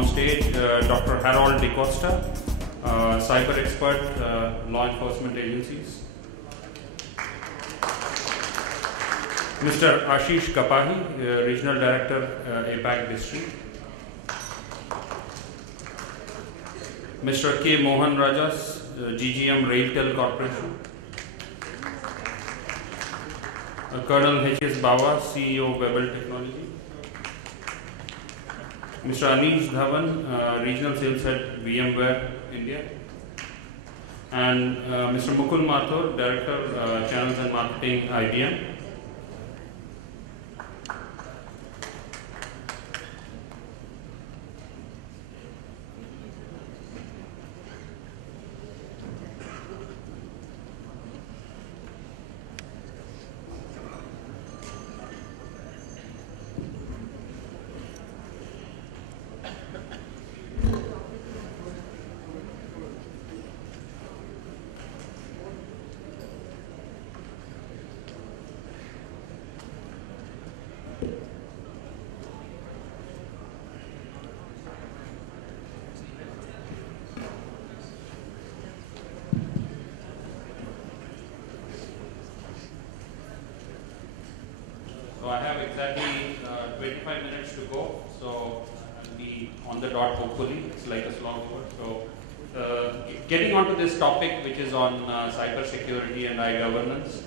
on stage Dr. Harold DeCosta, cyber expert, law enforcement agencies. Mr. Ashish Kapahi, Regional Director, APAC District. Mr. K. Mohan Rajas, GGM Railtel Corporation. Colonel H.S. Bawa, CEO Webel Technology. Mr. Anish Dhawan, Regional Sales Head, VMware India. And Mr. Mukul Mathur, Director, Channels and Marketing, IBM. So I have exactly 25 minutes to go, so I'll be on the dot hopefully. It's like a slog word. So getting onto this topic, which is on cyber security and governance,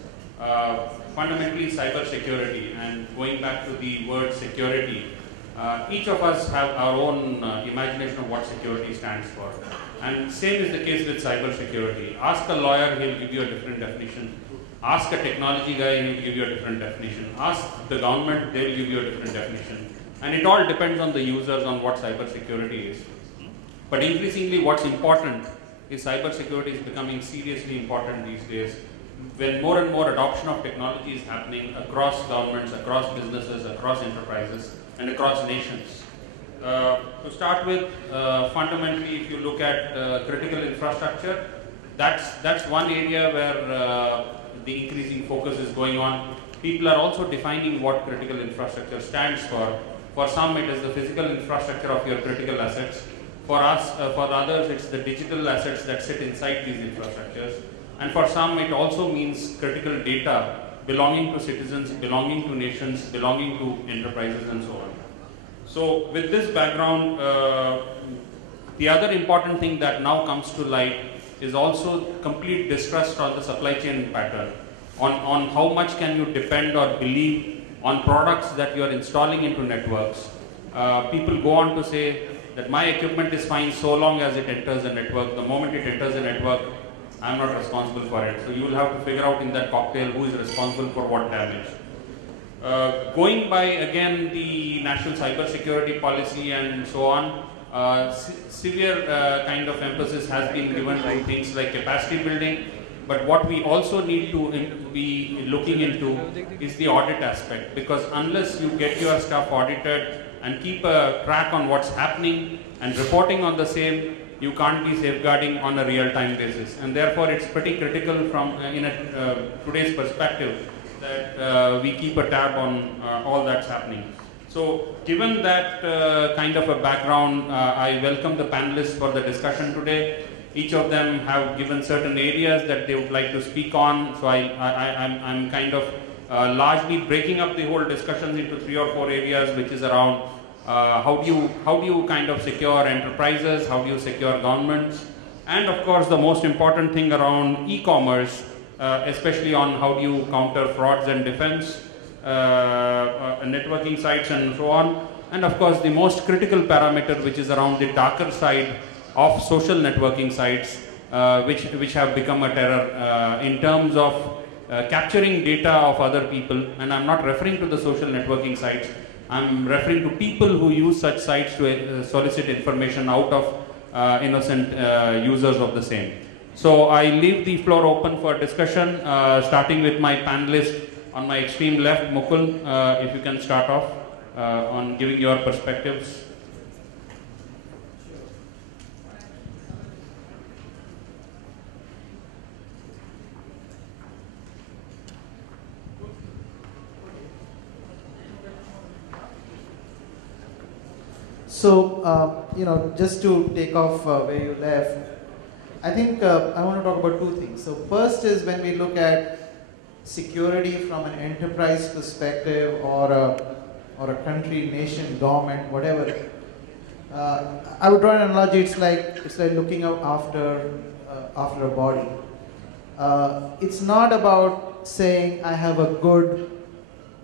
fundamentally cyber security, and going back to the word security, each of us have our own imagination of what security stands for. And same is the case with cyber security. Ask a lawyer, he'll give you a different definition. Ask a technology guy, he will give you a different definition. Ask the government, they will give you a different definition. And it all depends on the users on what cybersecurity is. But increasingly what's important is cybersecurity is becoming seriously important these days. When more and more adoption of technology is happening across governments, across businesses, across enterprises, and across nations. To start with, fundamentally, if you look at critical infrastructure, that's one area where the increasing focus is going on. People are also defining what critical infrastructure stands for. For some, it is the physical infrastructure of your critical assets. For us, for others, it's the digital assets that sit inside these infrastructures. And for some, it also means critical data belonging to citizens, belonging to nations, belonging to enterprises, and so on. So with this background, the other important thing that now comes to light is also complete distrust on the supply chain pattern, on how much can you depend or believe on products that you are installing into networks. People go on to say that my equipment is fine so long as it enters the network. The moment it enters the network, I'm not responsible for it. So you will have to figure out in that cocktail who is responsible for what damage. Going by again the national cybersecurity policy and so on, severe kind of emphasis has been given to things like capacity building, but what we also need to be looking into is the audit aspect, because unless you get your stuff audited and keep a track on what's happening and reporting on the same, you can't be safeguarding on a real-time basis. And therefore it's pretty critical from today's perspective that we keep a tab on all that's happening. So given that kind of a background, I welcome the panelists for the discussion today. Each of them have given certain areas that they would like to speak on. So I'm kind of largely breaking up the whole discussions into 3 or 4 areas, which is around how do you kind of secure enterprises, how do you secure governments, and of course the most important thing around e-commerce, especially on how do you counter frauds and defense, networking sites and so on, and of course the most critical parameter, which is around the darker side of social networking sites, which have become a terror in terms of capturing data of other people. And I'm not referring to the social networking sites, I'm referring to people who use such sites to solicit information out of innocent users of the same. So I leave the floor open for discussion, starting with my panelist on my extreme left, Mukul, if you can start off on giving your perspectives. So, just to take off where you left, I think I want to talk about two things. So first is when we look at security from an enterprise perspective or a country, nation, government, whatever. I would draw an analogy. It's like looking out after a body. It's not about saying I have a good,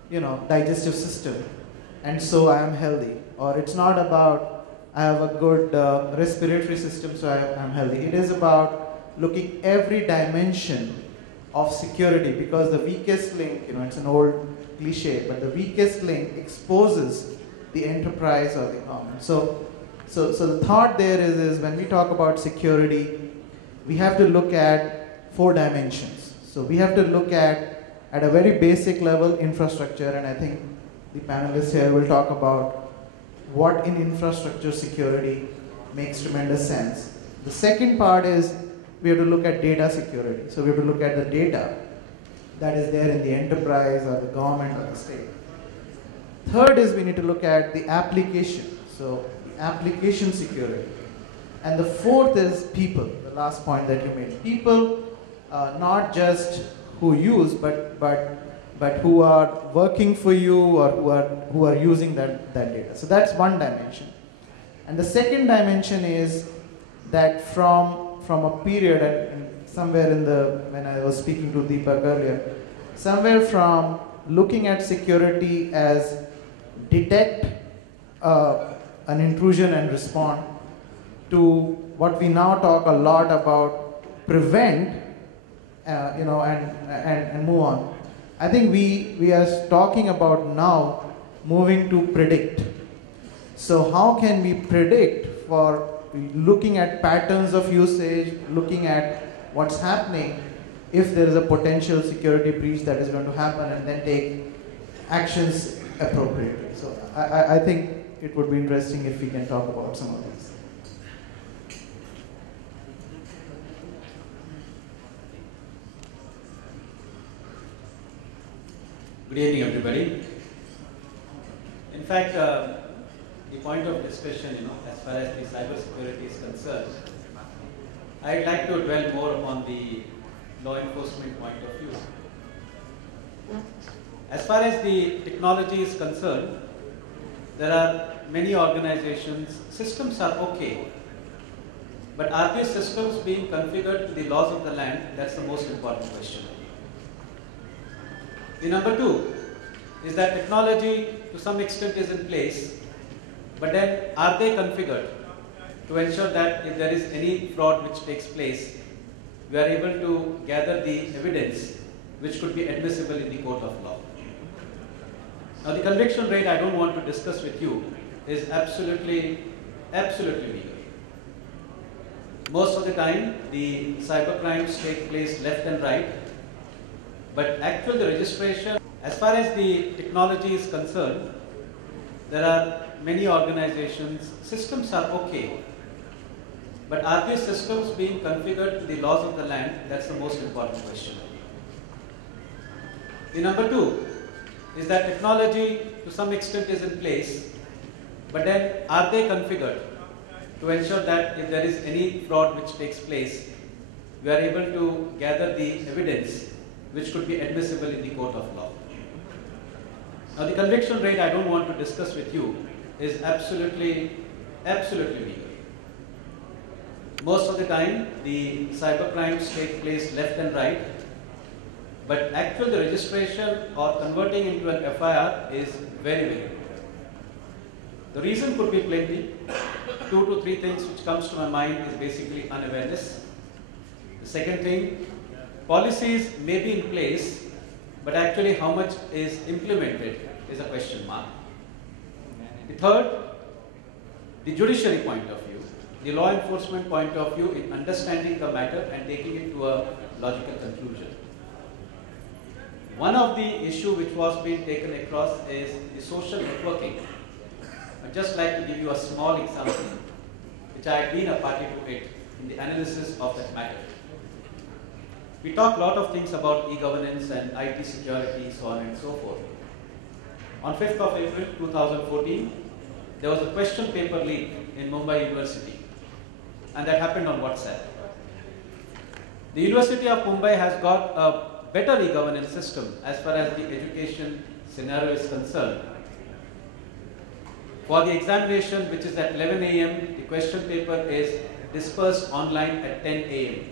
digestive system, and so I am healthy. Or it's not about I have a good respiratory system, so I am healthy. It is about looking every dimension of security, because the weakest link, it's an old cliche, but the weakest link exposes the enterprise or the government. So the thought there is when we talk about security, we have to look at 4 dimensions. So we have to look at a very basic level, infrastructure, and I think the panelists here will talk about what in infrastructure security makes tremendous sense. The second part is we have to look at data security. So we have to look at the data that is there in the enterprise or the government or the state. Third is we need to look at the application. So the application security. And the fourth is people, the last point that you made. People, not just who use, but who are working for you or who are using that data. So that's one dimension. And the second dimension is that from a period, and somewhere when I was speaking to Deepak earlier, somewhere from looking at security as detect an intrusion and respond, to what we now talk a lot about prevent, and move on. I think we are talking about now moving to predict. So how can we predict for looking at patterns of usage, looking at what's happening if there is a potential security breach that is going to happen, and then take actions appropriately. So I think it would be interesting if we can talk about some of these. Good evening, everybody. In fact, the point of discussion, as far as the cybersecurity is concerned, I'd like to dwell more upon the law enforcement point of view. As far as the technology is concerned, there are many organizations, systems are okay, but are these systems being configured to the laws of the land? That's the most important question. The number 2 is that technology to some extent is in place, but then are they configured to ensure that if there is any fraud which takes place, we are able to gather the evidence which could be admissible in the court of law. Now the conviction rate I don't want to discuss with you is absolutely legal. Most of the time the cyber crimes take place left and right, but actually the registration, as far as the technology is concerned, there are many organizations, systems are okay, but are these systems being configured to the laws of the land? That's the most important question. The number 2 is that technology to some extent is in place, but then are they configured to ensure that if there is any fraud which takes place, we are able to gather the evidence which could be admissible in the court of law. Now the conviction rate I don't want to discuss with you is absolutely legal. Most of the time the cyber crimes take place left and right, but actually the registration or converting into an FIR is very good. The reason could be plenty. 2 to 3 things which comes to my mind is basically unawareness. The second thing, policies may be in place, but actually how much is implemented is a question mark. The third, the judiciary point of view, the law enforcement point of view in understanding the matter and taking it to a logical conclusion. One of the issue which was being taken across is the social networking. I'd just like to give you a small example, which I had been a party to it in the analysis of that matter. We talk a lot of things about e-governance and IT security, so on and so forth. On 5th of April 2014, there was a question paper leak in Mumbai University, and that happened on WhatsApp. The University of Mumbai has got a better e-governance system as far as the education scenario is concerned. For the examination, which is at 11 a.m., the question paper is dispersed online at 10 a.m.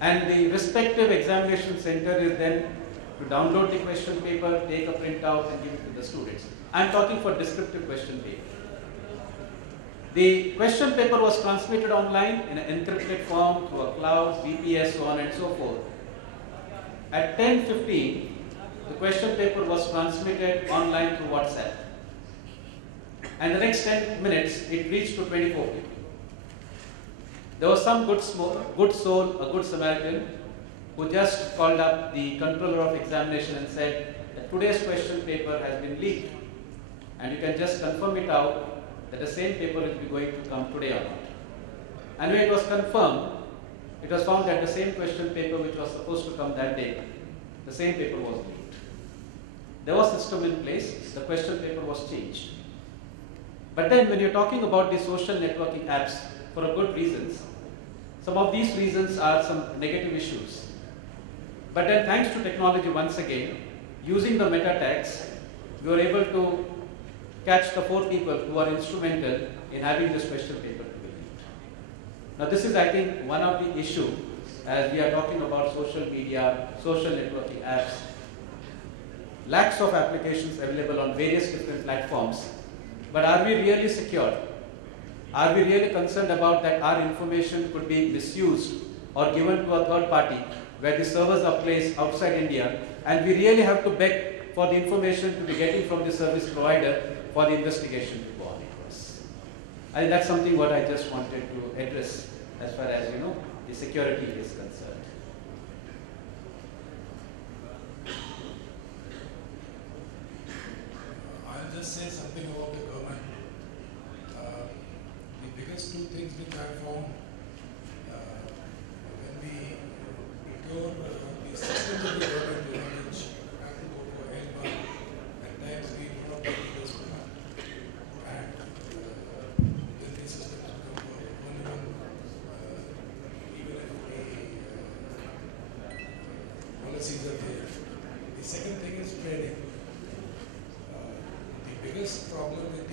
And the respective examination center is then to download the question paper, take a printout and give it to the students. I am talking for descriptive question paper. The question paper was transmitted online in an encrypted form through a cloud, VPS, so on and so forth. At 10:15, the question paper was transmitted online through WhatsApp. And the next 10 minutes, it reached to 24 people. There was some good soul, a good Samaritan, who just called up the controller of examination and said that today's question paper has been leaked. And you can just confirm it out that the same paper will be going to come today or not. And when it was confirmed, it was found that the same question paper which was supposed to come that day, the same paper was leaked. There was a system in place, the question paper was changed. But then when you're talking about the social networking apps, for a good reasons, some of these reasons are some negative issues. But then thanks to technology once again, using the meta tags, we were able to catch the 4 people who are instrumental in having this question paper to be leaked. Now this is, I think, one of the issues as we are talking about social media, social networking apps, lakhs of applications available on various different platforms. But are we really secure? Are we really concerned about that our information could be misused or given to a third party where the servers are placed outside India and we really have to beg for the information to be getting from the service provider for the investigation to go on it was. I think that's something what I just wanted to address as far as the security is concerned. I'll just say something about the government. The biggest 2 things which I found when we procure the systems of the government, which have to go for HELMA, at times we do not get this one. And then the systems become vulnerable, even if the policies are there. The second thing is training. The biggest problem with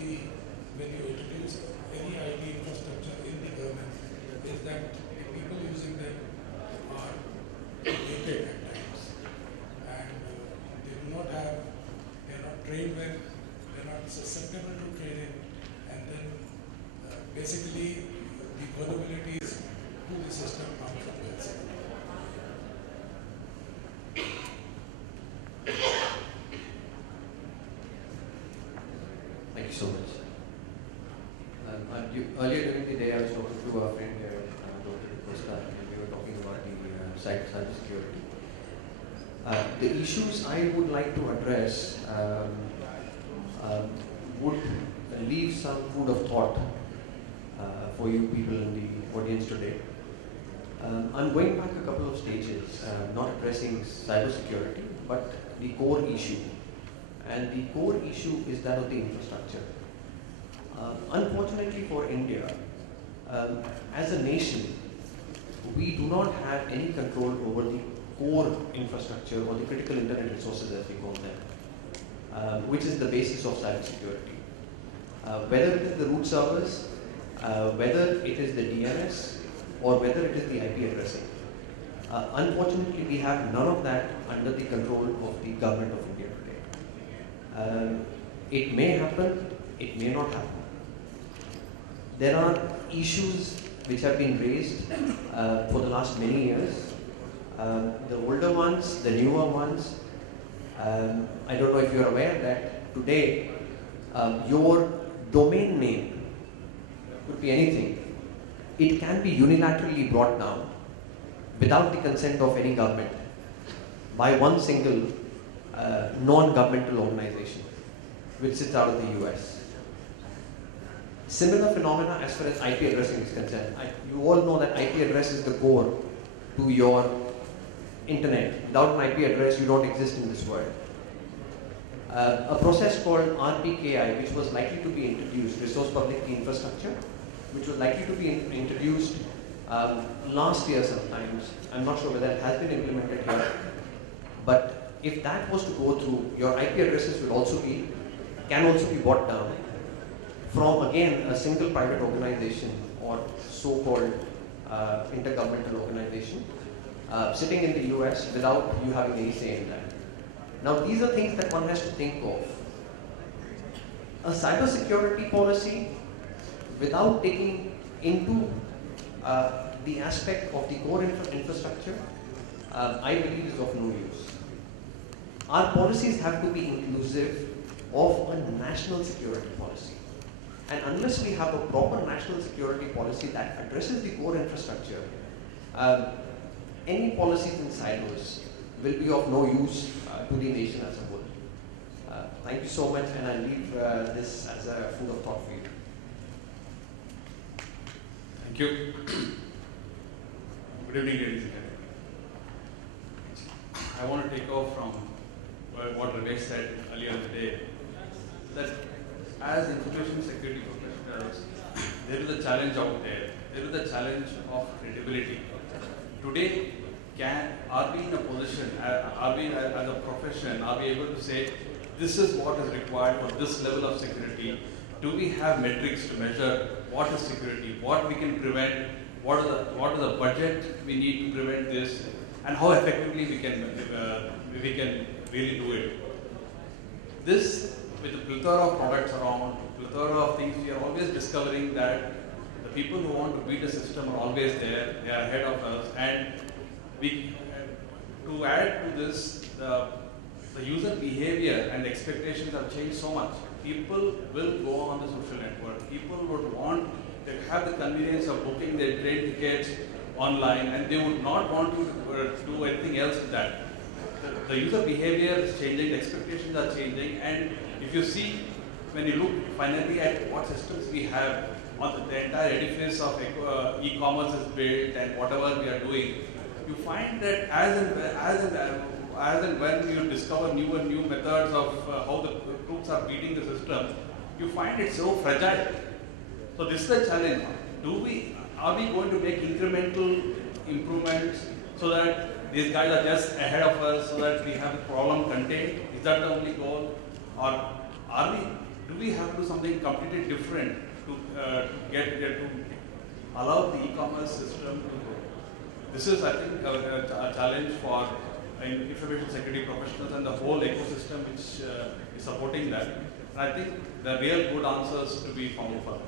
when you introduce any IT infrastructure in the government is that the people using them are dated at times, and they are not trained well, they are not susceptible to training, and then basically the vulnerabilities to the system come from this. Thank you so much. Earlier during the day, I was talking to a friend here, Dr. Costa, and we were talking about the cybersecurity. The issues I would like to address would leave some food of thought for you people in the audience today. I'm going back a couple of stages, not addressing cybersecurity, but the core issue. And the core issue is that of the infrastructure. Unfortunately for India, as a nation, we do not have any control over the core infrastructure or the critical internet resources, as we call them, which is the basis of cybersecurity. Whether it is the root servers, whether it is the DNS, or whether it is the IP addressing. Unfortunately, we have none of that under the control of the government of India today. It may happen, it may not happen. There are issues which have been raised for the last many years. The older ones, the newer ones. I don't know if you're aware that today your domain name could be anything. It can be unilaterally brought down without the consent of any government by one single non-governmental organization which sits out of the US. Similar phenomena as far as IP addressing is concerned. You all know that IP address is the core to your internet. Without an IP address, you don't exist in this world. a process called RPKI, which was likely to be introduced, Resource Public Key Infrastructure, which was likely to be introduced last year sometimes. I'm not sure whether it has been implemented here, but if that was to go through, your IP addresses can also be bought down from, again, a single private organization or so-called intergovernmental organization sitting in the US without you having any say in that. Now, these are things that one has to think of. A cybersecurity policy without taking into the aspect of the core infrastructure, I believe is of no use. Our policies have to be inclusive of a national security policy. And unless we have a proper national security policy that addresses the core infrastructure, any policies in silos will be of no use to the nation as a whole. Thank you so much, and I leave this as a food of thought for you. Thank you. Good evening, ladies and gentlemen. I want to take off from what Ramesh said earlier today, that as information security professionals, there is a challenge out there. There is a challenge of credibility. Today, are we in a position, are we as a profession, are we able to say, this is what is required for this level of security? Do we have metrics to measure what is security, what we can prevent, what is the budget we need to prevent this, and how effectively we can really do it? This, with the plethora of products around, plethora of things, we are always discovering that the people who want to beat the system are always there, they are ahead of us, and to add to this, the user behavior and expectations have changed so much. People will go on the social network. People would want to have the convenience of booking their train tickets online, and they would not want to do anything else with that. The user behavior is changing, the expectations are changing, and if you see, when you look finally at what systems we have, on the entire edifice of e-commerce is built and whatever we are doing, you find that as and when you discover new and new methods of how the groups are beating the system, you find it so fragile. So this is the challenge. Are we going to make incremental improvements so that these guys are just ahead of us, so that we have the problem contained? Is that the only goal? Or do we have to do something completely different to allow the e-commerce system to grow? This is, I think, a challenge for information security professionals and the whole ecosystem which is supporting that. And I think the real good answers to be found for that.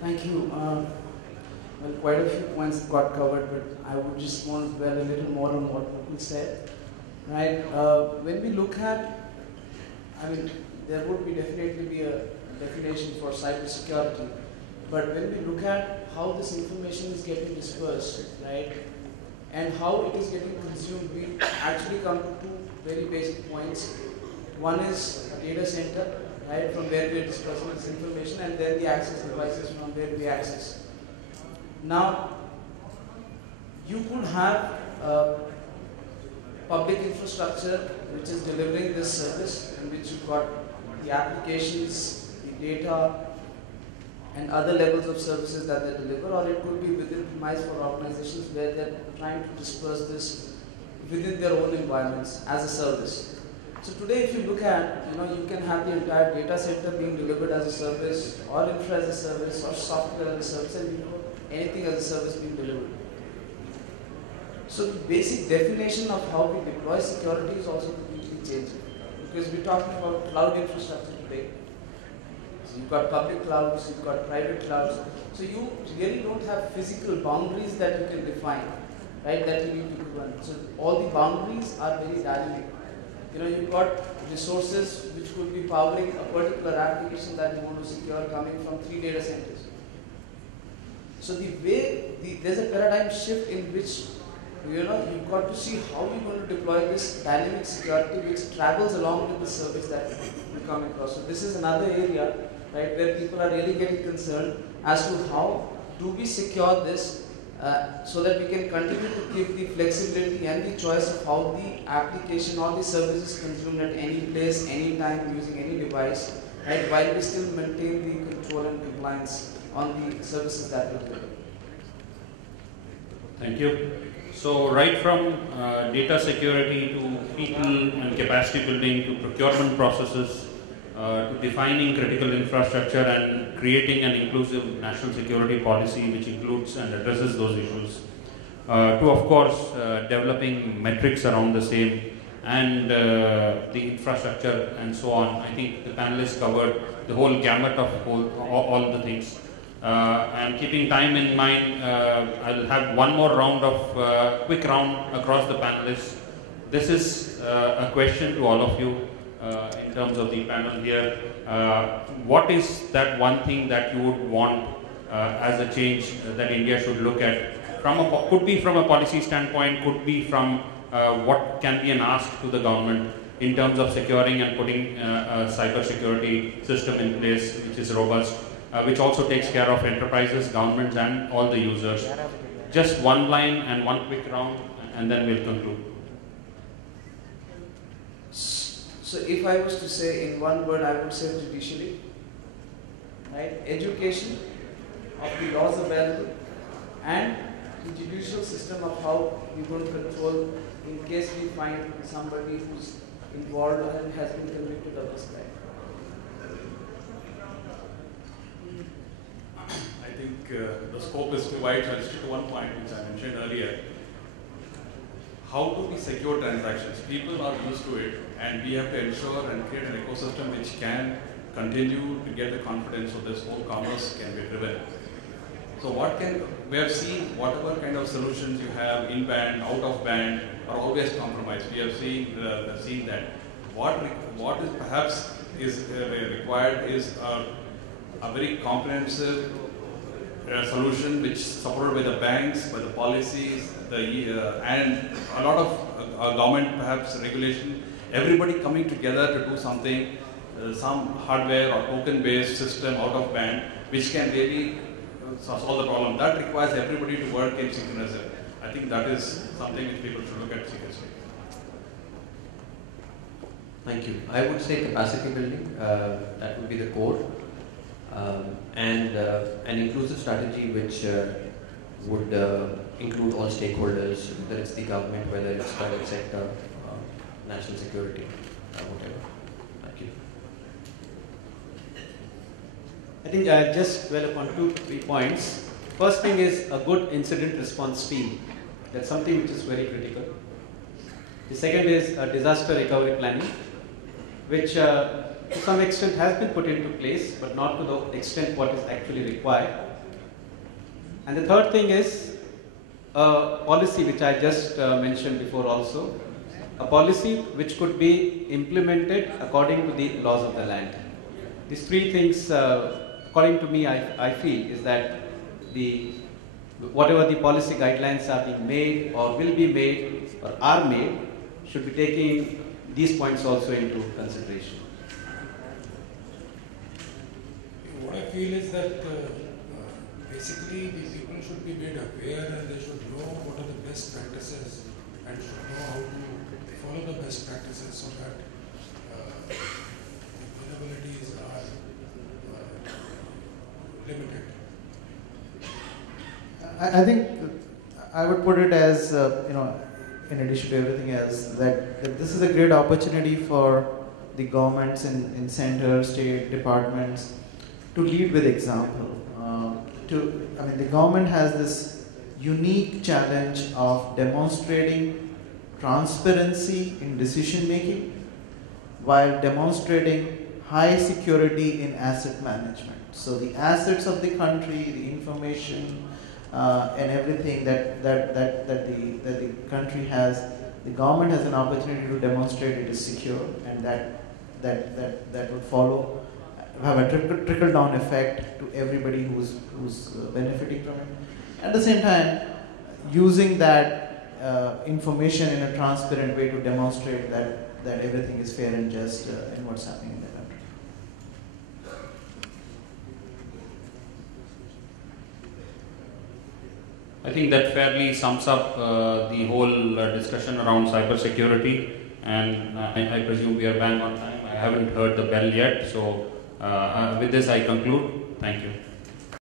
Thank you. Well, quite a few points got covered, but I would just want to dwell a little more on what Mukul said. Right? When we look at, there would definitely be a definition for cybersecurity, but when we look at how this information is getting dispersed, right, and how it is getting consumed, we actually come to two very basic points. One is a data center, right, from where we are dispersing this information, and then the access devices from where we access. Now, you could have public infrastructure which is delivering this service, in which you've got the applications, the data, and other levels of services that they deliver, or it could be within premise for organizations where they're trying to disperse this within their own environments as a service. So today, if you look at, you can have the entire data center being delivered as a service, or infra as a service, or software as a service, and anything as a service being delivered. So the basic definition of how we deploy security is also completely changing, because we're talking about cloud infrastructure today. So you've got public clouds, you've got private clouds. So you really don't have physical boundaries that you can define, right, that you need to run. So all the boundaries are very dynamic. You've got resources which could be powering a particular application that you want to secure coming from 3 data centers. So there's a paradigm shift in which you've got to see how you're going to deploy this dynamic security which travels along with the service that you come across. So this is another area, right, where people are really getting concerned as to how do we secure this so that we can continue to give the flexibility and the choice of how the application or the service is consumed at any place, any time, using any device, right, while we still maintain the control and compliance on the services that we deliver. Thank you. So right from data security to people and capacity building to procurement processes to defining critical infrastructure and creating an inclusive national security policy which includes and addresses those issues, to of course developing metrics around the same and the infrastructure and so on. I think the panelists covered the whole gamut of all the things. And keeping time in mind, I'll have one more round of quick round across the panelists. This is a question to all of you in terms of the panel here. What is that one thing that you would want as a change that India should look at? Could be from a policy standpoint, could be from what can be an ask to the government in terms of securing and putting a cyber security system in place which is robust. Which also takes care of enterprises, governments and all the users. Just one line and one quick round and then we'll conclude. So if I was to say in one word, I would say judiciary, right? Education of the laws available and the judicial system of how we're going to control in case we find somebody who's involved and has been convicted of this crime. I think the scope is too wide, so I'll stick to one point which I mentioned earlier. How to be secure transactions? People are used to it, and we have to ensure and create an ecosystem which can continue to get the confidence so this whole commerce can be driven. So we have seen whatever kind of solutions you have in band, out of band, are always compromised. We have seen that. What is perhaps required is a very comprehensive solution which is supported by the banks, by the policies, and a lot of government perhaps regulation. Everybody coming together to do something, some hardware or token-based system out of band, which can really solve the problem. That requires everybody to work in synchronism. I think that is something which people should look at seriously. Thank you. I would say capacity building, that would be the core. And an inclusive strategy which would include all stakeholders, whether it's the government, whether it's private sector, national security, whatever. Thank you. I think I'll just dwell upon 2-3 points. First thing is a good incident response team. That's something which is very critical. The second is a disaster recovery planning, which to some extent has been put into place, but not to the extent what is actually required. And the third thing is a policy which I just mentioned before also, a policy which could be implemented according to the laws of the land. These three things, according to me, I feel is that whatever the policy guidelines are being made or will be made or are made should be taking these points also into consideration. What I feel is that basically the people should be made aware and they should know what are the best practices and should know how to follow the best practices so that the vulnerabilities are limited. I think I would put it as, in addition to everything else, that this is a great opportunity for the governments in center, state, departments to lead with example. The government has this unique challenge of demonstrating transparency in decision making while demonstrating high security in asset management. So the assets of the country, the information, and everything that the country has, the government has an opportunity to demonstrate it is secure, and that would follow, have a trickle down effect to everybody who's benefiting from it. At the same time, using that information in a transparent way to demonstrate that everything is fair and just in what's happening in the country. I think that fairly sums up the whole discussion around cybersecurity, and I presume we are bang on time. I haven't heard the bell yet, so with this I conclude. Thank you.